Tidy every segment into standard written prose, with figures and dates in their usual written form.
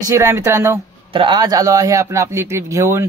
शिवराय मित्रांनो, तर आज आलो आहे आपण आपली ट्रिप घेऊन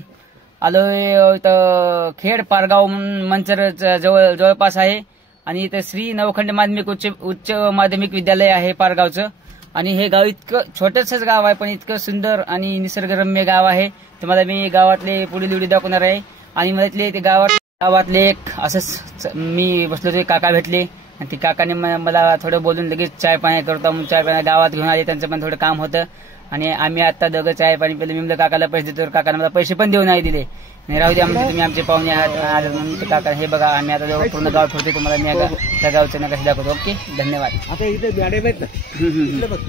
आलोय इथं खेड पारगाव मंचर जवळपास आहे आणि इथं श्री नवखंड माध्यमिक उच्च माध्यमिक विद्यालय आहे पारगावचं. आणि हे गाव इतकं छोटंसंच गाव आहे पण इतकं सुंदर आणि निसर्गरम्य गाव आहे. तुम्हाला मी गावातले पुढील व्हिडिओ दाखवणार आहे. आणि मला ते गावातले एक असंच मी बसलो ते काका भेटले आणि ते काकाने मला थोडं बोलून लगेच चाय पाणी करतो म्हणून चाय पाणी गावात घेऊन आले. त्यांचं पण थोडं काम होतं आणि आम्ही आता दोघं चाय पाणी पहिले. मी म्हणलं काकाला पैसे देतो, काकाने मला पैसे पण देऊ नाही दिले. आणि राहू द्या म्हणजे तुम्ही आमचे पाहुणे आहात म्हणून ते काका हे बघा आम्ही आता पूर्ण गाव फिरते तुम्हाला मी त्या गावचं नकाशा दाखवतो. ओके, धन्यवाद. आता इथे मॅडम आहेत ना, बघ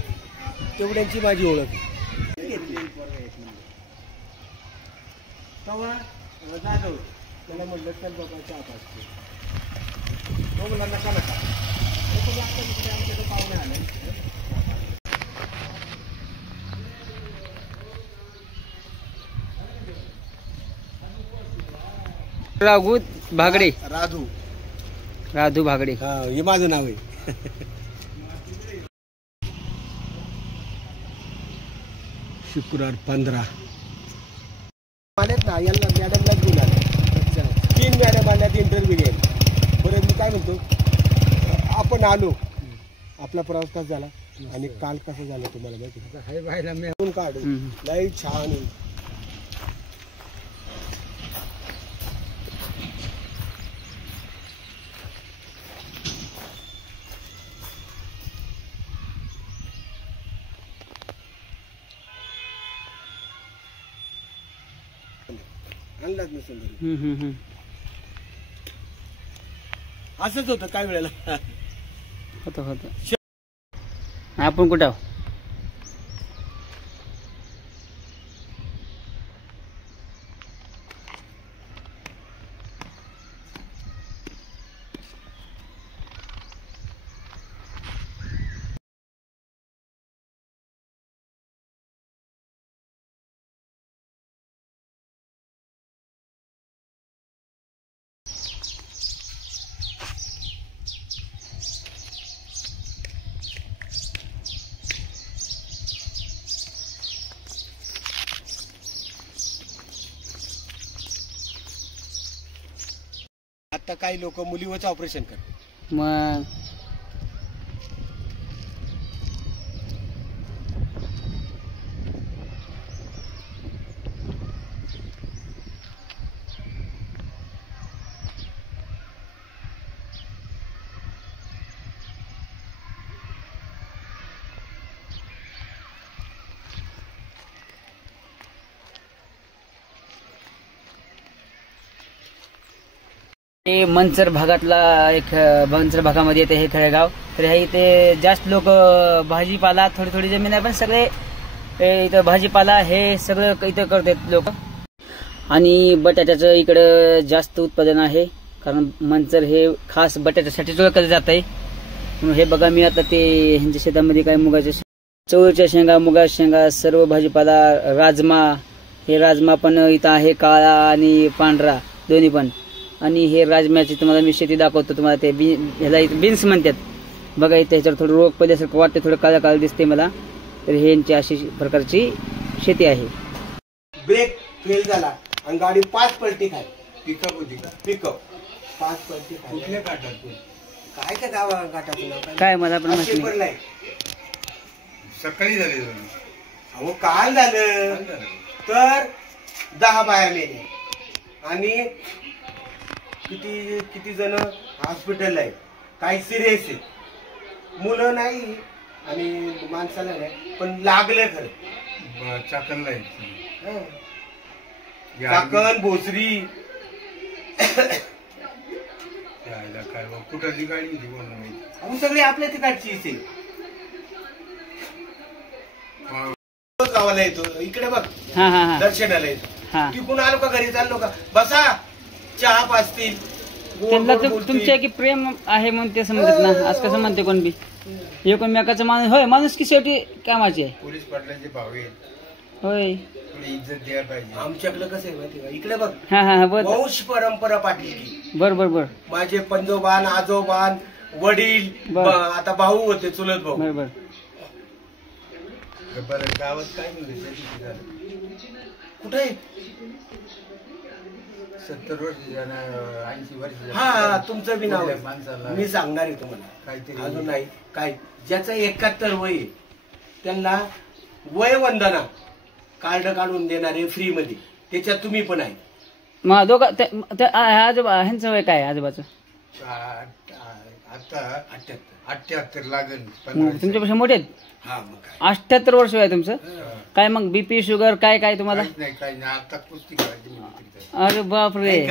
तेवढ्यांची माझी ओळख. त्याला म्हणलं चल बाबा चहा पाचते, तो मला नका नका आमच्याकडे पाहुणे आले. राघू भागडे, राधू भागडे, हा हे माझं नाव आहे. शुक्रवार 15 आलेत ना, यांना मॅडमला घेऊन आले. 3 मॅडम आल्यात इंटरव्ह्यू घ्यायला. बरं मी काय म्हणतो, आपण आलो, आपला प्रवास कसा झाला आणि काल कसं झालं तुम्हाला माहिती काढू लई छान. आणलाच मी सुंदर. असंच होतं काय वेळेला होतं. आपण कुठं आहोत? आता काही लोक मुलीवरच ऑपरेशन करतात. मग हे मंचर भागातला एक मंचर भागामध्ये येते हे खेडेगाव. तर हे इथे जास्त लोक भाजीपाला, थोडी जमीन आहे पण सगळे इथं भाजीपाला हे सगळं इथं करतात लोक. आणि बटाट्याचं इकडं जास्त उत्पादन आहे कारण मंचर हे खास बटाट्यासाठीच ओळखलं जात आहे. म्हणून हे बघा मी आता ते ह्यांच्या शेतामध्ये काय मुगाच्या चवळीच्या शेंगा, मुगाच्या शेंगा, सर्व भाजीपाला, राजमा, हे राजमा पण इथं आहे, काळा आणि पांढरा दोन्ही पण. आणि हे राजम्याची तुम्हाला मी शेती दाखवतो. तुम्हाला ते ह्याला बीन्स म्हणतात बघा. इथे ह्याच्यावर थोडं रोग पडल्यासारखं वाटतं, थोडं काळं दिसते मला. तर हे यांची अशी प्रकारची शेती आहे. ब्रेक फेल झाला आणि गाडी 5 पलटी खाय. पिकअप होती का? पिकअप 5 पलटी खाय. कुठल्या काटात काय त्या गावा काटातून काय मला पण माहिती नाही. सकाळी झाले. अहो काल झालं तर 10 बाया मेले आणि किती जण हॉस्पिटलला आहे. काही सिरियस आहे, मुलं नाही आणि माणसाला नाही पण लागलं खरं. चाकण भोसरी काय कुठली गाडी होती सगळी आपल्या तिकडची गावाला येतो. इकडे बघ दर्शनाला येतो. तिकडून आलो का घरी चाललो का बसा चहा पाचतील. त्यांना तुमच्या की प्रेम आहे म्हणून ते समजत ना. आज कसं म्हणते कोण बी एकमेकाचं माणूस होय. माणूस की शेवटी कामाची आहे. पोलीस पाटलांचे भाव होय. इज्जत द्यायला पाहिजे. आमच्याकडे कसं आहे माहिती का, इकडे बघ वंश परंपरा पाटील की. बरोबर. माझे पंजोबान, आजोबान, वडील, आता भाऊ होते, चुलत भाऊ. बरोबर. गावात काय म्हणलं कुठे 70 वर्ष 80 वर्ष हा तुमचं बी नाव आहे मी सांगणार आहे तुम्हाला काहीतरी अजून नाही काय ज्याचं 71 वय आहे त्यांना वय वंदना कार्ड काढून देणारे फ्री मध्ये त्याच्यात तुम्ही पण आहे मग दोघं आजोबा ह्यांचं वय काय आजोबाचं आता 78 लागेल तुमच्यापेक्षा मोठे आहेत हा मग 78 वर्ष आहे तुमचं काय मग बीपी शुगर काय काय तुम्हाला नाही काही नाही आता कुस्ती करायची अरे बापरे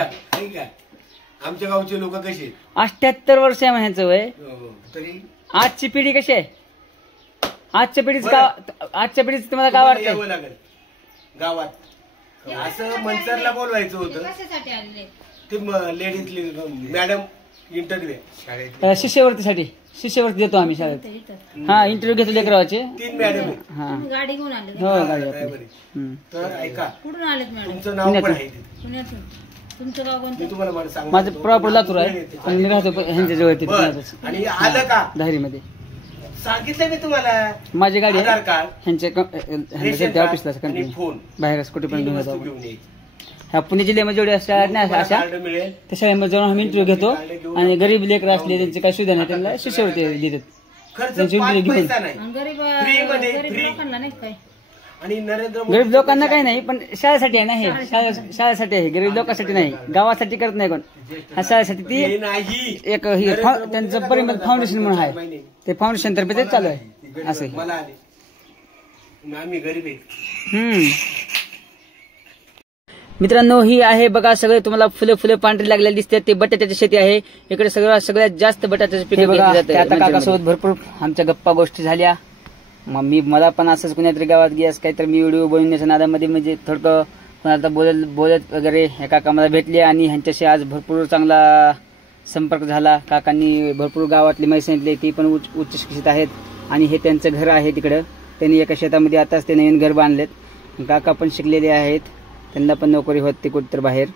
आमच्या गावचे लोक कसे 78 वर्ष आहे ह्यांचं वय तरी आजची पिढी कशी आहे आजच्या पिढीच तुम्हाला काय वाटतं गावात असं मनसरला बोलवायचं होतं ते लेडीज मॅडम इंटरव्ह्यू शाळेत शिष्यवृत्ती देतो आम्ही शाळेत हा इंटरव्ह्यू घेतो लेकराचे 3 मॅडम हा गाडी घेऊन आले हो गाडी तर ऐका कुठून आलेत मॅडम तुमचं नाव पण आहे पुण्यातून तुमचं गाव कोणतं मी तुम्हाला सांगतो माझं प्रॉपर लातूर आहे पण मी राहतो ह्यांच्या जवळ आणि आलं का धारीमध्ये सांगितलं मी तुम्हाला माझी गाडी आधार कार्ड ह्यांच्या ऑफिसला आणि फोन बाहेर स्कूटी पण घेऊन जातो घेऊन यायची ह्या पुणे जिल्ह्यामध्ये जेवढे शाळा नाही अशा कार्ड मिळेल त्या शाळेमध्ये जाऊन आम्ही इंटरव्ह्यू घेतो आणि गरीब लेकर असले त्यांची काही सुविधा नाही त्यांना शिष्यवृत्ती देतात खर्च त्यांची इंटरव्ह्यू घेऊन पैसा नाही आणि गरीब फ्री मध्ये गरीब फ्री लोकांना नाही काय आणि नरेंद्र मोदी गरीब लोकांना काही नाही पण शाळेसाठी आहे ना हे शाळेसाठी आहे गरीब लोकांसाठी नाही गावासाठी करत नाही कोण ह्या शाळेसाठी ती हे नाही एक त्यांचं परिमल फाउंडेशन म्हणून आहे ते फाउंडेशन तर्फे ते चालू आहे असं मला आले आम्ही गरीब आहे मित्रांनो ही आहे बघा सगळे तुम्हाला फुले पांढरी लागलेली दिसते ते बटाट्याची शेती आहे इकडे सगळ्यात जास्त बटाट्याचे पीक घेतले जाते आता काकासोबत भरपूर आमच्या गप्पा गोष्टी झाल्या मग मला पण असंच कुणातरी गावात गेस काहीतरी मी व्हिडिओ बनवण्याच्या नादामध्ये म्हणजे थोडं कोणाला बोलत वगैरे हे काका मला भेटले आणि ह्यांच्याशी आज भरपूर चांगला संपर्क झाला काकांनी भरपूर गावातली माहिती सांगितली ती पण उच्च शिक्षित आहेत आणि हे त्यांचं घर आहे तिकडं त्यांनी एका शेतामध्ये आताच ते नवीन घर बांधलेत काका पण शिकलेले आहेत त्यांना पण नोकरी होती कुठतर बाहेर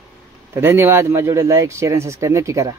तर धन्यवाद माझ्या लाईक शेअर आणि सबस्क्राईब नक्की करा